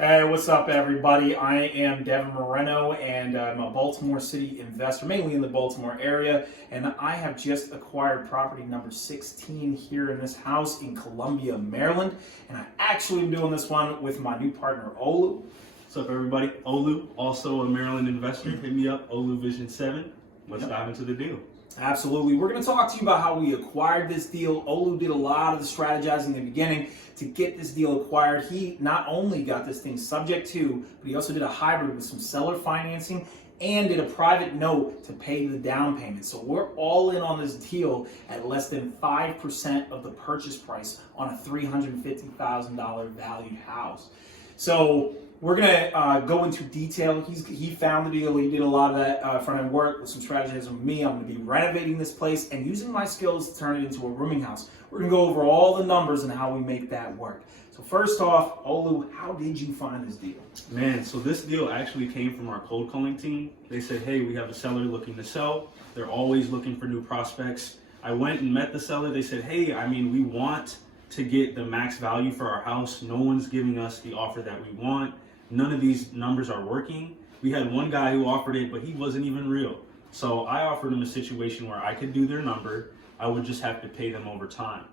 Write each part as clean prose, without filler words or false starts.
Hey, what's up, everybody? I am Devin Moreno, and I'm a Baltimore City investor, mainly in the Baltimore area. And I have just acquired property number 16 here in this house in Columbia, Maryland. And I actually am doing this one with my new partner, Olu. What's up, everybody? Olu, also a Maryland investor. Hit me up, Olu Vision 7. Let's dive into the deal. Absolutely. We're going to talk to you about how we acquired this deal. Olu did a lot of the strategizing in the beginning to get this deal acquired. He not only got this thing subject to, but he also did a hybrid with some seller financing and did a private note to pay the down payment. So we're all in on this deal at less than 5% of the purchase price on a $350,000 valued house. So we're gonna go into detail. He found the deal. He did a lot of that front end work with some strategies with me. I'm gonna be renovating this place and using my skills to turn it into a rooming house. We're gonna go over all the numbers and how we make that work. So first off, Olu, how did you find this deal? Man, so this deal actually came from our cold calling team. They said, hey, we have a seller looking to sell. They're always looking for new prospects. I went and met the seller. They said, hey, we want to get the max value for our house. No one's giving us the offer that we want. None of these numbers are working. We had one guy who offered it, but he wasn't even real. So I offered him a situation where I could do their number. I would just have to pay them over time,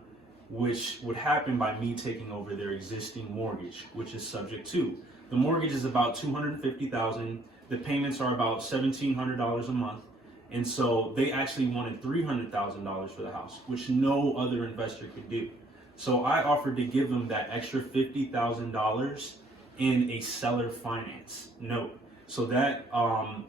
which would happen by me taking over their existing mortgage, which is subject to. The mortgage is about $250,000. The payments are about $1,700 a month. And so they actually wanted $300,000 for the house, which no other investor could do. So I offered to give them that extra $50,000 in a seller finance note. So that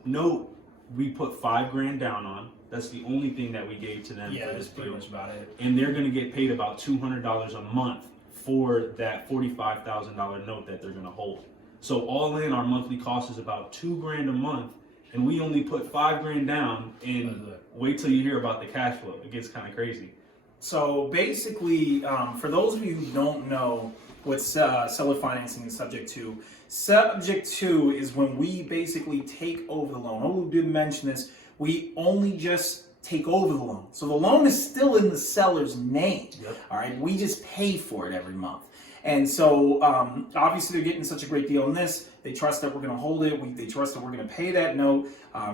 note we put $5,000 down on. That's the only thing that we gave to them for this deal. About it. And they're gonna get paid about $200 a month for that $45,000 note that they're gonna hold. So all in, our monthly cost is about $2,000 a month, and we only put $5,000 down. And wait till you hear about the cash flow. It gets kind of crazy. So basically, for those of you who don't know what seller financing is subject to is when we basically take over the loan. Olu did mention this. We only just take over the loan. So the loan is still in the seller's name. Yep. All right. We just pay for it every month. And so obviously they're getting such a great deal on this. They trust that we're going to hold it. They trust that we're going to pay that note.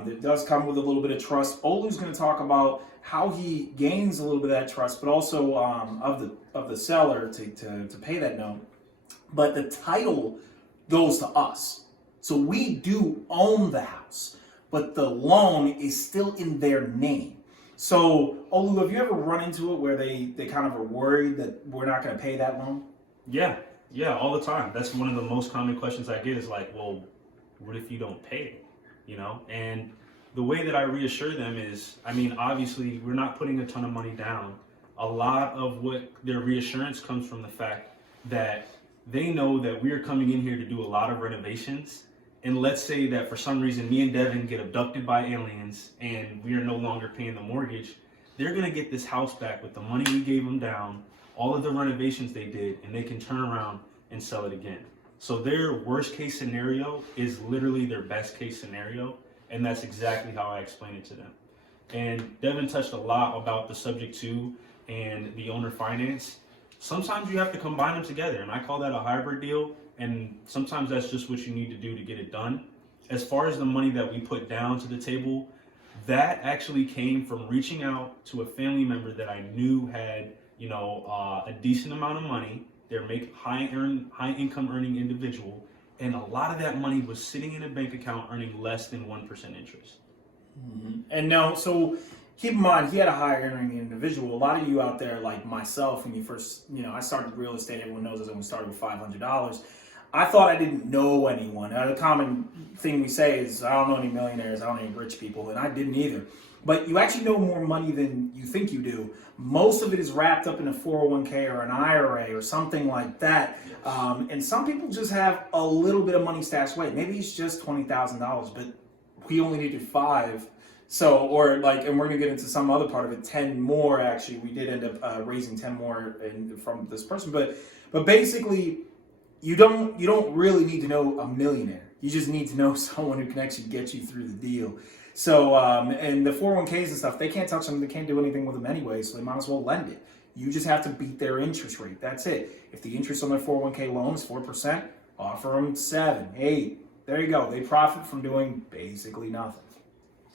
It does come with a little bit of trust. Olu's going to talk about how he gains a little bit of that trust, but also of the seller to pay that note. But the title goes to us. So we do own the house, but the loan is still in their name. So Olu, have you ever run into it where they kind of are worried that we're not going to pay that loan? Yeah, all the time. That's one of the most common questions I get is like, well, what if you don't pay? And the way that I reassure them is, obviously we're not putting a ton of money down. A lot of what their reassurance comes from the fact that they know that we are coming in here to do a lot of renovations. And let's say that for some reason me and Devin get abducted by aliens and we are no longer paying the mortgage. They're gonna get this house back with the money we gave them down, all of the renovations they did, and they can turn around and sell it again. So their worst case scenario is literally their best case scenario. And that's exactly how I explain it to them. And Devin touched a lot about the subject to and the owner finance. Sometimes you have to combine them together, and I call that a hybrid deal. And sometimes that's just what you need to do to get it done. As far as the money that we put down to the table, that actually came from reaching out to a family member that I knew had, a decent amount of money. They're high income earning individual, and a lot of that money was sitting in a bank account earning less than 1% interest. Mm-hmm. And now, so keep in mind, he had a high earning individual. A lot of you out there, like myself, when you first, I started real estate, everyone knows this, when we started with $500. I thought I didn't know anyone. The common thing we say is, I don't know any millionaires, I don't know any rich people, and I didn't either. But you actually know more money than you think you do. Most of it is wrapped up in a 401k or an IRA or something like that. And some people just have a little bit of money stashed away. Maybe it's just $20,000, but we only needed 5. So, and we're gonna get into some other part of it, 10 more actually. We did end up raising 10 more from this person. But basically, you don't really need to know a millionaire. You just need to know someone who can actually get you through the deal. So, and the 401ks and stuff, they can't touch them. They can't do anything with them anyway, so they might as well lend it. You just have to beat their interest rate. That's it. If the interest on their 401k loan is 4%, Offer them 7, 8. There you go. They profit from doing basically nothing.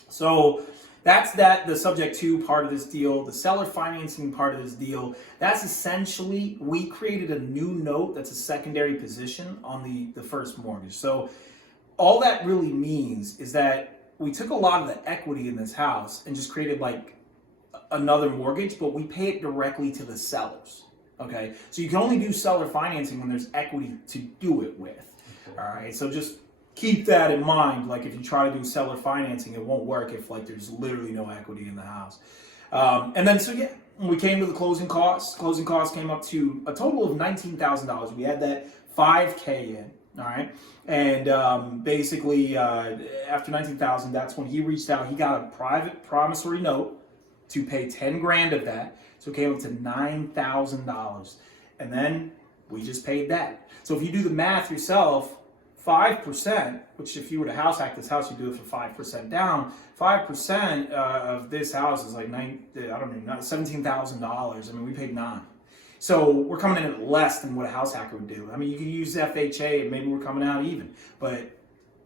So that's the subject to part of this deal. The seller financing part of this deal, that's essentially, we created a new note that's a secondary position on the first mortgage. So all that really means is that we took a lot of the equity in this house and just created like another mortgage, but we pay it directly to the sellers. Okay, so you can only do seller financing when there's equity to do it with. All right, so just keep that in mind. Like if you try to do seller financing, it won't work if like there's literally no equity in the house. And then so yeah, we came to the closing costs. Closing costs came up to a total of $19,000. We had that $5K in. All right, and basically after $19,000, that's when he reached out. He got a private promissory note to pay 10 grand of that. So it came up to $9,000. And then we just paid that. So if you do the math yourself, 5%, which if you were to house hack this house, you do it for 5% down. 5% of this house is like $17,000. I mean, we paid $9,000. So we're coming in at less than what a house hacker would do. I mean, you can use FHA and maybe we're coming out even, but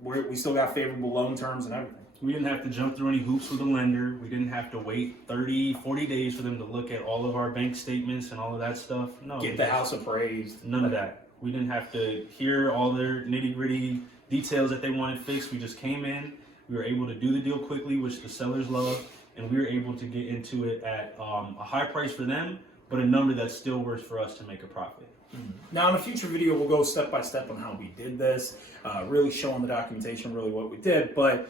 we still got favorable loan terms and everything. We didn't have to jump through any hoops with a lender. We didn't have to wait 30, 40 days for them to look at all of our bank statements and all of that stuff. No. Get the house appraised. None of that. We didn't have to hear all their nitty-gritty details that they wanted fixed. We just came in. We were able to do the deal quickly, which the sellers love, and we were able to get into it at a high price for them, but a number that still works for us to make a profit. Now in a future video, we'll go step by step on how we did this, really showing the documentation, really what we did. But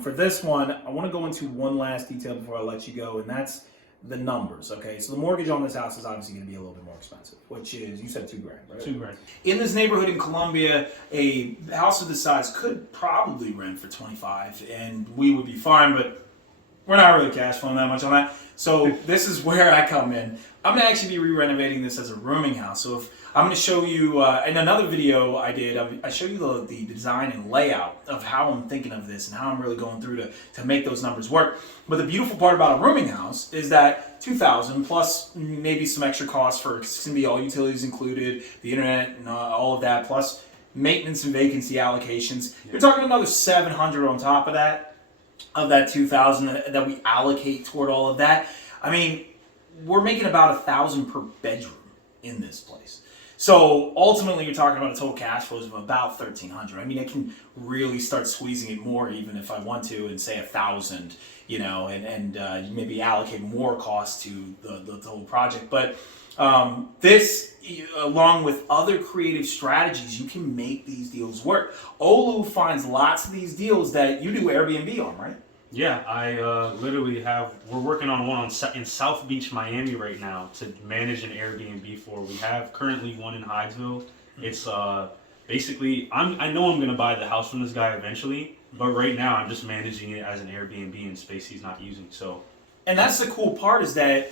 for this one, I want to go into one last detail before I let you go, and that's the numbers. Okay, so the mortgage on this house is obviously going to be a little bit more expensive, which is, you said $2,000, right? $2,000. In this neighborhood in Columbia, a house of this size could probably rent for $25,000, and we would be fine. But we're not really cash flowing that much on that. So this is where I come in. I'm going to actually be re-renovating this as a rooming house. So if I'm going to show you, in another video I did, I showed you the design and layout of how I'm thinking of this and how I'm really going through to make those numbers work. But the beautiful part about a rooming house is that $2,000 plus maybe some extra costs for, it's going to be all utilities included, the internet and all of that, plus maintenance and vacancy allocations. You're talking another $700 on top of that $2,000 that we allocate toward all of that. I mean, we're making about $1,000 per bedroom in this place. So ultimately, you're talking about a total cash flows of about $1,300. I mean, I can really start squeezing it more, even if I want to, and say $1,000, you know, and maybe allocate more cost to the whole project. But this, along with other creative strategies, you can make these deals work. Olu finds lots of these deals that you do Airbnb on, right? Yeah, I literally we're working on one in South Beach, Miami right now to manage an Airbnb for. We have currently one in Hydesville. It's basically, I know I'm going to buy the house from this guy eventually, but right now I'm just managing it as an Airbnb in space he's not using. So, and that's the cool part is that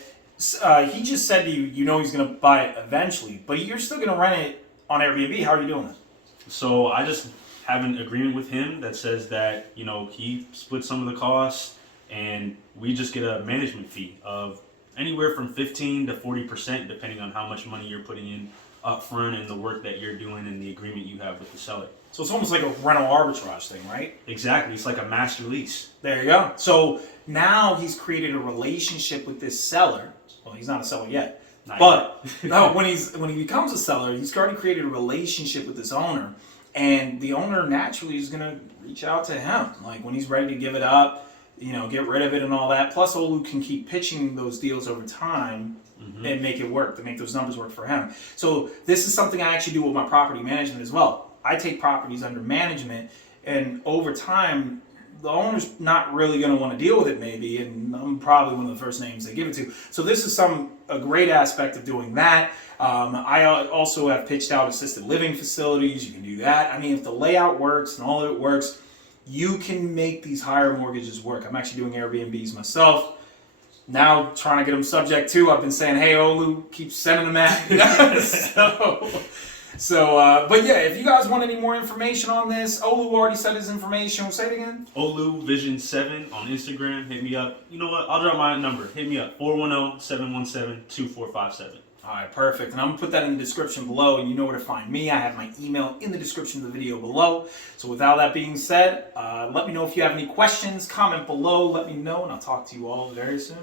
he just said to you, you know he's going to buy it eventually, but you're still going to rent it on Airbnb. How are you doing this? So I just have an agreement with him that says that, you know, he splits some of the costs and we just get a management fee of anywhere from 15 to 40% depending on how much money you're putting in up front and the work that you're doing and the agreement you have with the seller. So it's almost like a rental arbitrage thing, right? Exactly. It's like a master lease. There you go. So now he's created a relationship with this seller. Well, he's not a seller yet. But when he becomes a seller, he's already created a relationship with this owner. And the owner naturally is going to reach out to him. Like when he's ready to give it up, you know, get rid of it and all that. Plus, Olu can keep pitching those deals over time and make it work, to make those numbers work for him. So this is something I actually do with my property management as well. I take properties under management, and over time, the owner's not really going to want to deal with it maybe, and I'm probably one of the first names they give it to. So this is a great aspect of doing that. I also have pitched out assisted living facilities. You can do that. I mean, if the layout works and all of it works, you can make these higher mortgages work. I'm actually doing Airbnbs myself. Now trying to get them subject to. I've been saying, hey, Olu, keep sending them at me. But yeah, if you guys want any more information on this, Olu already said his information. Say it again. Olu Vision 7 on Instagram. Hit me up. You know what? I'll drop my number. Hit me up. 410-717-2457. All right, perfect. And I'm going to put that in the description below, and you know where to find me. I have my email in the description of the video below. So with all that being said, let me know if you have any questions. Comment below. Let me know, and I'll talk to you all very soon.